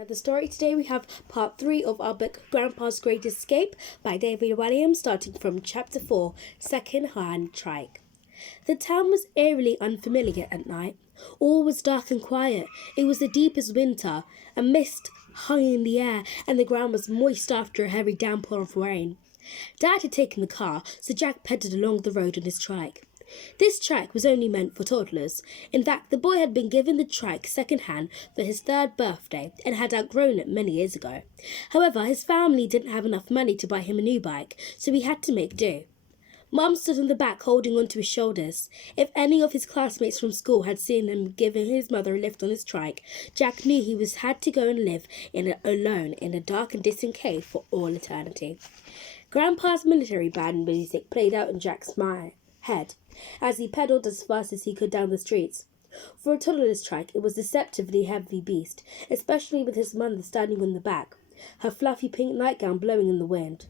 At the story today, we have part 3 of our book Grandpa's Great Escape by David Williams, starting from chapter 4, Second-Hand Trike. The town was eerily unfamiliar at night. All was dark and quiet. It was the deepest winter. A mist hung in the air, and the ground was moist after a heavy downpour of rain. Dad had taken the car, so Jack pedalled along the road on his trike. This trike was only meant for toddlers. In fact, the boy had been given the trike second-hand for his 3rd birthday and had outgrown it many years ago. However, his family didn't have enough money to buy him a new bike, so he had to make do. Mum stood on the back holding onto his shoulders. If any of his classmates from school had seen him giving his mother a lift on his trike, Jack knew he had to go and live alone in a dark and distant cave for all eternity. Grandpa's military band music played out in Jack's head as he pedalled as fast as he could down the streets. For a toddler's trike, it was a deceptively heavy beast, especially with his mother standing on the back, her fluffy pink nightgown blowing in the wind.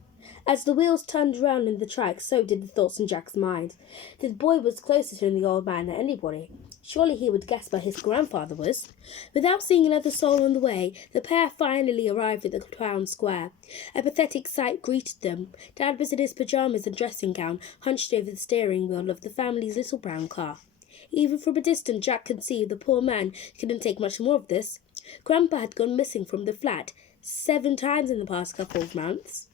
As the wheels turned around in the trike, so did the thoughts in Jack's mind. The boy was closer to the old man than anybody. Surely he would guess where his grandfather was. Without seeing another soul on the way, the pair finally arrived at the town square. A pathetic sight greeted them. Dad was in his pyjamas and dressing gown, hunched over the steering wheel of the family's little brown car. Even from a distance, Jack could see the poor man couldn't take much more of this. Grandpa had gone missing from the flat 7 times in the past couple of months.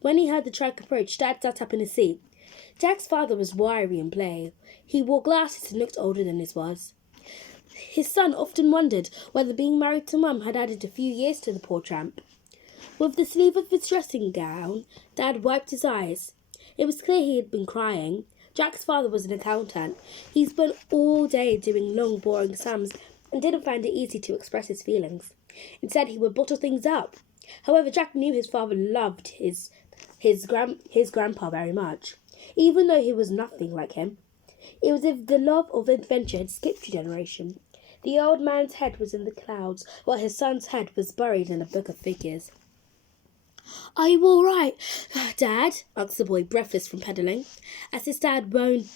When he heard the trike approach, Dad sat up in his seat. Jack's father was wiry and pale. He wore glasses and looked older than his was. His son often wondered whether being married to Mum had added a few years to the poor tramp. With the sleeve of his dressing gown, Dad wiped his eyes. It was clear he had been crying. Jack's father was an accountant. He spent all day doing long, boring sums and didn't find it easy to express his feelings. Instead, he would bottle things up. However, Jack knew his father loved his grandpa very much, even though he was nothing like him. It was as if the love of adventure had skipped a generation. The old man's head was in the clouds, while his son's head was buried in a book of figures. "Are you all right, Dad?" asked the boy, breathless from pedalling. As his dad run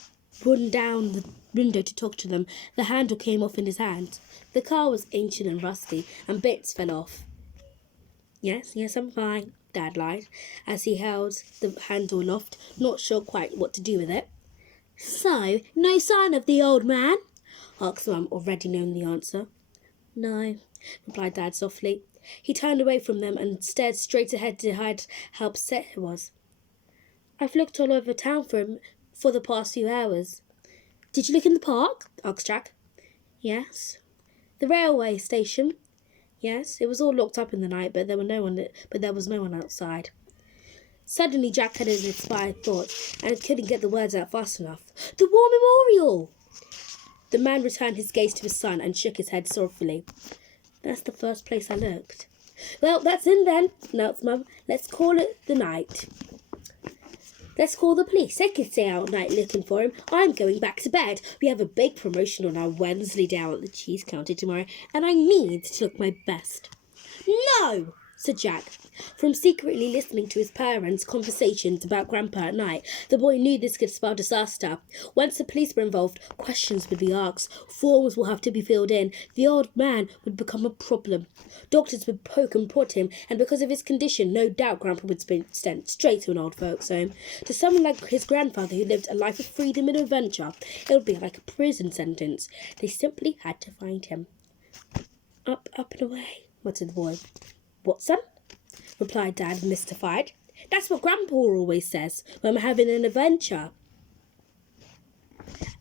down the window to talk to them, the handle came off in his hand. The car was ancient and rusty, and bits fell off. Yes, I'm fine," Dad lied, as he held the handle aloft, not sure quite what to do with it. "So, no sign of the old man?" asked Mum, already knowing the answer. "No," replied Dad softly. He turned away from them and stared straight ahead to hide how upset he was. "I've looked all over town for him for the past few hours." "Did you look in the park?" asked Jack. "Yes." "The railway station?" "Yes, it was all locked up in the night, but there was no one outside." Suddenly Jack had an inspired thought, and couldn't get the words out fast enough. "The War Memorial!" The man returned his gaze to his son and shook his head sorrowfully. "That's the first place I looked." "Well, that's in then," announced Mum. "Let's call it the night. Let's call the police. They can stay out night looking for him. I'm going back to bed. We have a big promotion on our Wednesday down at the cheese counter tomorrow, and I need to look my best." "No!" said Jack. From secretly listening to his parents' conversations about Grandpa at night, the boy knew this could spell disaster. Once the police were involved, questions would be asked, forms will have to be filled in, the old man would become a problem. Doctors would poke and prod him, and because of his condition, no doubt Grandpa would be sent straight to an old folks' home. To someone like his grandfather who lived a life of freedom and adventure, it would be like a prison sentence. They simply had to find him. Up and away," muttered the boy. "What, son?" replied Dad, mystified. "That's what Grandpa always says when we're having an adventure.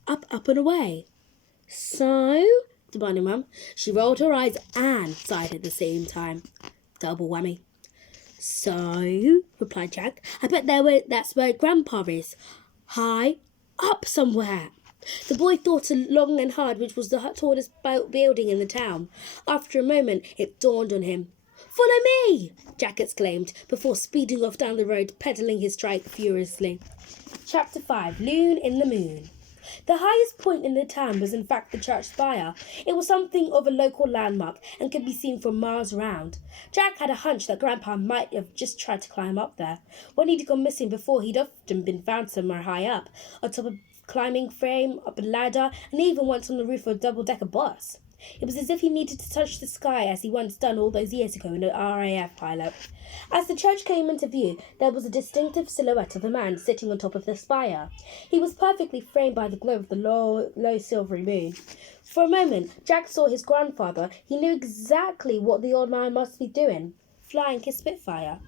Up and away." "So?" demanded Mum. She rolled her eyes and sighed at the same time. Double whammy. "So?" replied Jack. "I bet that's where Grandpa is. High up somewhere." The boy thought long and hard which was the tallest building in the town. After a moment, it dawned on him. "Follow me!" Jack exclaimed, before speeding off down the road, pedalling his trike furiously. Chapter 5. Loon in the Moon. The highest point in the town was in fact the church spire. It was something of a local landmark and could be seen from miles around. Jack had a hunch that Grandpa might have just tried to climb up there. When he'd gone missing before, he'd often been found somewhere high up, on top of a climbing frame, up a ladder, and even once on the roof of a double-decker bus. It was as if he needed to touch the sky as he once done all those years ago in an RAF pilot. As the church came into view, there was a distinctive silhouette of a man sitting on top of the spire. He was perfectly framed by the glow of the low silvery moon. For a moment, Jack saw his grandfather. He knew exactly what the old man must be doing, flying his Spitfire.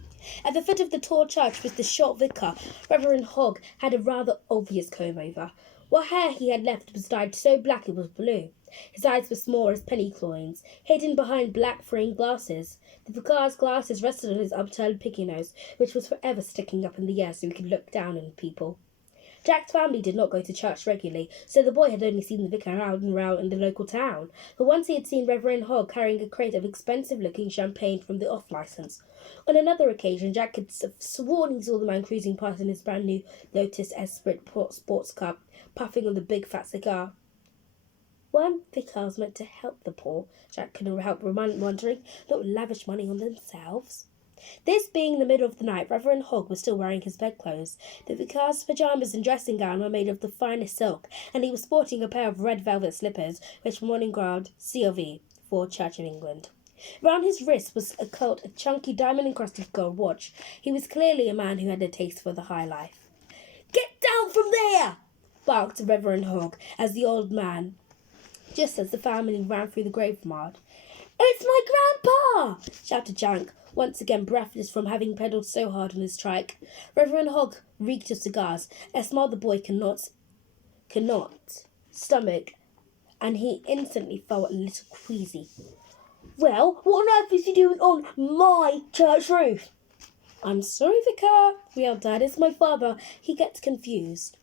At the foot of the tall church was the short vicar. Reverend Hogg had a rather obvious comb-over. What hair he had left was dyed so black it was blue. His eyes were small as penny coins, hidden behind black framed glasses. The vicar's glasses rested on his upturned piggy nose, which was forever sticking up in the air so he could look down on people. Jack's family did not go to church regularly, so the boy had only seen the vicar out and round in the local town. But once he had seen Reverend Hogg carrying a crate of expensive-looking champagne from the off-licence. On another occasion, Jack had sworn he saw the man cruising past in his brand-new Lotus Esprit sports car, puffing on the big fat cigar. Weren't vicars meant to help the poor? Jack couldn't help wondering, not lavish money on themselves. This being the middle of the night, Reverend Hogg was still wearing his bedclothes. The vicar's pyjamas and dressing gown were made of the finest silk, and he was sporting a pair of red velvet slippers, which were monogrammed COV for Church of England. Round his wrist was a chunky diamond-encrusted gold watch. He was clearly a man who had a taste for the high life. "Get down from there!" barked Reverend Hogg as the old man, just as the family ran through the graveyard. "It's my grandpa!" shouted Jack, once again breathless from having pedalled so hard on his trike. Reverend Hogg reeked of cigars, a smell the boy cannot stomach, and he instantly felt a little queasy. "Well, what on earth is he doing on my church roof?" "I'm sorry, vicar," wailed Dad. "It's my father. He gets confused."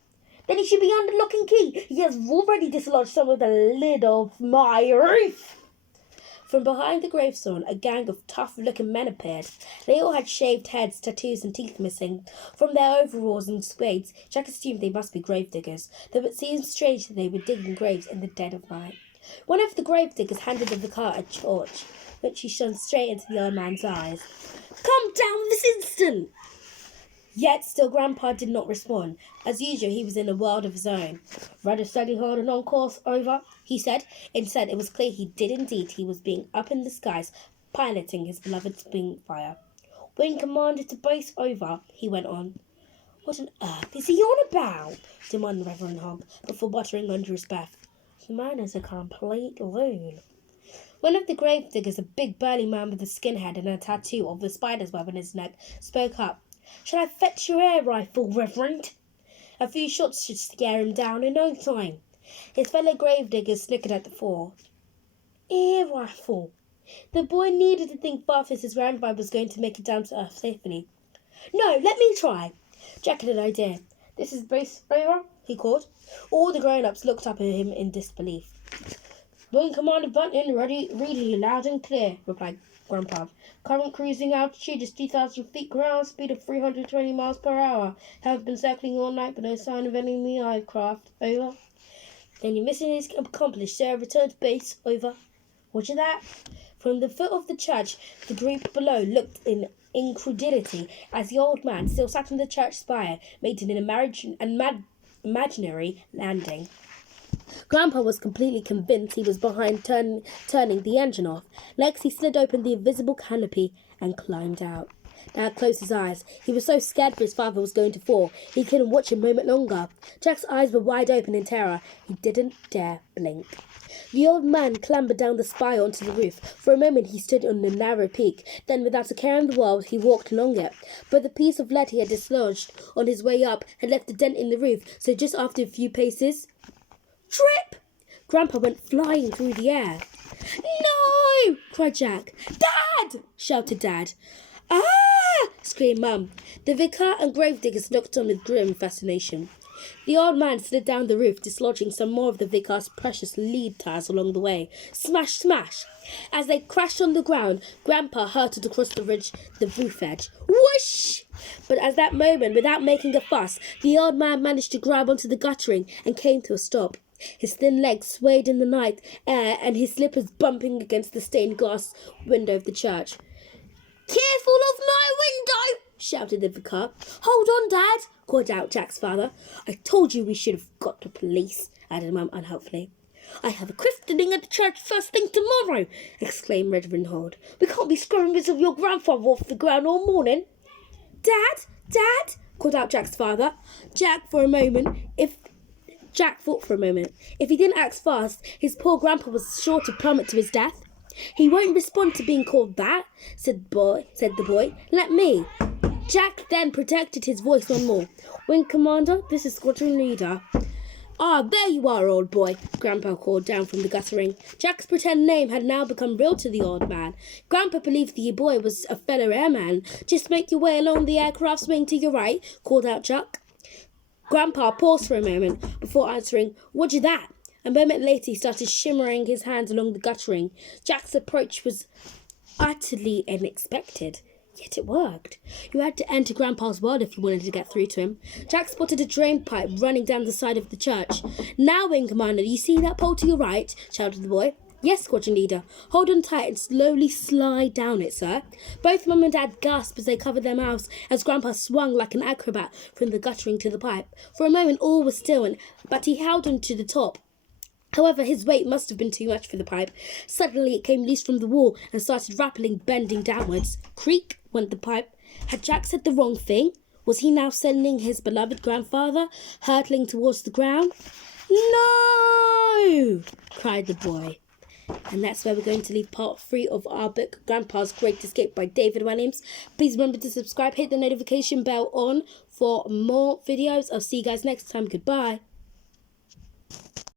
"Then he should be under lock and key. He has already dislodged some of the lid of my roof." From behind the gravestone, a gang of tough-looking men appeared. They all had shaved heads, tattoos, and teeth missing. From their overalls and spades, Jack assumed they must be gravediggers, though it seemed strange that they were digging graves in the dead of night. One of the gravediggers handed the vicar a torch, which he shone straight into the old man's eyes. "Come down this instant!" Yet still Grandpa did not respond. As usual, he was in a world of his own. "Rather steady holding on course, over," he said. Instead, it was clear he did indeed. He was being up in the skies, piloting his beloved Spitfire. "Wing commander to base, over," he went on. "What on earth is he on about?" demanded Reverend Hogg, before muttering under his breath. "The man is a complete loon." One of the gravediggers, a big burly man with a skinhead and a tattoo of a spider's web on his neck, spoke up. "Shall I fetch your air rifle, Reverend?" "A few shots should scare him down in no time." His fellow gravediggers snickered at the thought. Air rifle. The boy needed to think fast if his grandfather was going to make it down to earth safely. "No, let me try." Jack had an idea. "This is base over," he called. All the grown-ups looked up at him in disbelief. "Wing Commander Bunting, ready, really loud and clear," replied Grandpa. "Current cruising altitude is 2,000 feet, ground speed of 320 miles per hour. Have been circling all night, but no sign of enemy aircraft. Over." "Then your mission is accomplished, sir. Return to base. Over." Roger that. From the foot of the church, the group below looked in incredulity as the old man, still sat on the church spire, made an imaginary landing. Grandpa was completely convinced he was behind turning the engine off. Next, he slid open the invisible canopy and climbed out. Dad closed his eyes. He was so scared for his father was going to fall, he couldn't watch a moment longer. Jack's eyes were wide open in terror. He didn't dare blink. The old man clambered down the spire onto the roof. For a moment he stood on the narrow peak. Then, without a care in the world, he walked along it. But the piece of lead he had dislodged on his way up had left a dent in the roof, so just after a few paces... Trip! Grandpa went flying through the air. "No!" cried Jack. "Dad!" shouted Dad. "Ah!" screamed Mum. The vicar and gravediggers looked on with grim fascination. The old man slid down the roof, dislodging some more of the vicar's precious lead ties along the way. Smash, smash! As they crashed on the ground, Grandpa hurtled across the roof edge. Whoosh! But at that moment, without making a fuss, the old man managed to grab onto the guttering and came to a stop. His thin legs swayed in the night air and his slippers bumping against the stained glass window of the church. "Careful of my window!" shouted the vicar. "Hold on, Dad!" called out Jack's father. "I told you we should have got the police," added Mum unhelpfully. I have a christening at the church first thing tomorrow, exclaimed Reverend Holt. We can't be screwing bits of your grandfather off the ground all morning. Dad, called out Jack's father. Jack thought for a moment. If he didn't act fast, his poor grandpa was sure to plummet to his death. He won't respond to being called that, said the boy. Let me. Jack then protected his voice one more. Wing Commander, this is Squadron Leader. Ah, there you are, old boy, Grandpa called down from the guttering. Jack's pretend name had now become real to the old man. Grandpa believed the boy was a fellow airman. Just make your way along the aircraft's wing to your right, called out Jack. Grandpa paused for a moment before answering, Roger that. A moment later, he started shimmering his hands along the guttering. Jack's approach was utterly unexpected. Yet it worked. You had to enter Grandpa's world if you wanted to get through to him. Jack spotted a drain pipe running down the side of the church. Now, Wing Commander, you see that pole to your right? Shouted the boy. Yes, Squadron Leader. Hold on tight and slowly slide down it, sir. Both Mum and Dad gasped as they covered their mouths as Grandpa swung like an acrobat from the guttering to the pipe. For a moment all was still, but he held on to the top. However, his weight must have been too much for the pipe. Suddenly it came loose from the wall and started rapidly bending downwards. Creak went the pipe. Had Jack said the wrong thing? Was he now sending his beloved grandfather hurtling towards the ground? No! Cried the boy. And that's where we're going to leave part 3 of our book, Grandpa's Great Escape by David Williams. Please remember to subscribe, hit the notification bell on for more videos. I'll see you guys next time. Goodbye.